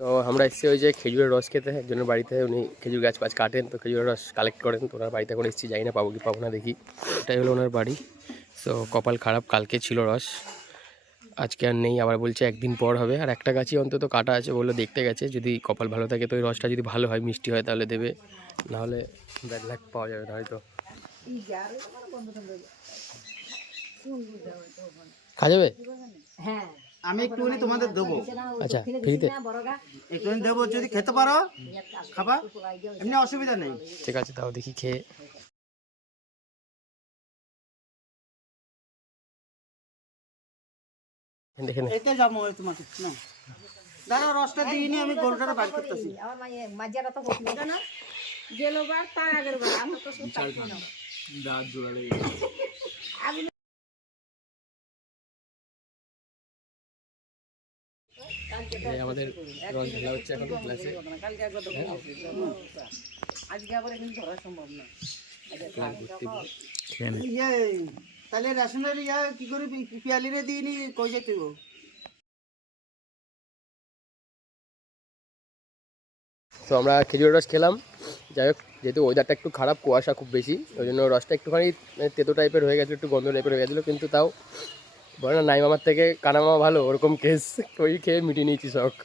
তো আমরা এসেছি ওই যে খেজুরের রস খেতে, একজনের বাড়িতে। উনি খেজুর গাছ পাছ কাটেন, তো খেজুরের রস কালেক্ট করেন। তো ওনার বাড়িতে করে এসেছি, জানি না পাবো কি পাবো না, দেখি। এটাই হলো ওনার বাড়ি। সো কপাল খারাপ, কালকে ছিল রস, আজকে আর নেই। আবার বলছে একদিন পর হবে। আর একটা গাছই অন্তত কাটা আছে, বললো দেখতে গেছে। যদি কপাল ভালো থাকে তো ওই রসটা যদি ভালো হয়, মিষ্টি হয়, তাহলে দেবে, নাহলে ব্যাড লাক পাওয়া যাবে না হয়তো। খাওয়া যাবে? হ্যাঁ, আমি একটুখানি তোমাদের দেবো। আচ্ছা, ফ্রিতে একটুখানি দেবো, যদি খেতে পারো খাবা, এমনি অসুবিধা নেই। ঠিক আছে, তাও দেখি খেয়ে। দেখে নে। এতে যাবো তোমাকে না দাঁড়া, রসটা দিইনি আমি, গোলটা বার করতেছি। আমার মাঝিয়াটা তো বসলো না, গেলবার তার আগের বার আমরা তো সব তাই না দাঁত জোড়া লেগে আমাদের রস ঢালা হচ্ছে এখন গ্লাসে। কালকে একবার তো আজকে আবার এখানে ধরা সম্ভব না। ইয়ে তাহলে রেশনের ইয়া কি করে পিয়ালিরে দিইনি, কই যেতে গো? তো আমরা খেজুরের রস খেলাম। যাই হোক, যেহেতু ওয়েদারটা একটু খারাপ, কুয়াশা খুব বেশি, ওই জন্য রসটা একটুখানি তেতো টাইপের হয়ে গেছিলো, একটু গন্ধ টাইপের হয়ে গেছিলো। কিন্তু তাও বলে না, নাই মামার থেকে কানা মামা ভালো, ওরকম কেস। ওই খেয়ে মিটিয়ে নিয়েছি শখ।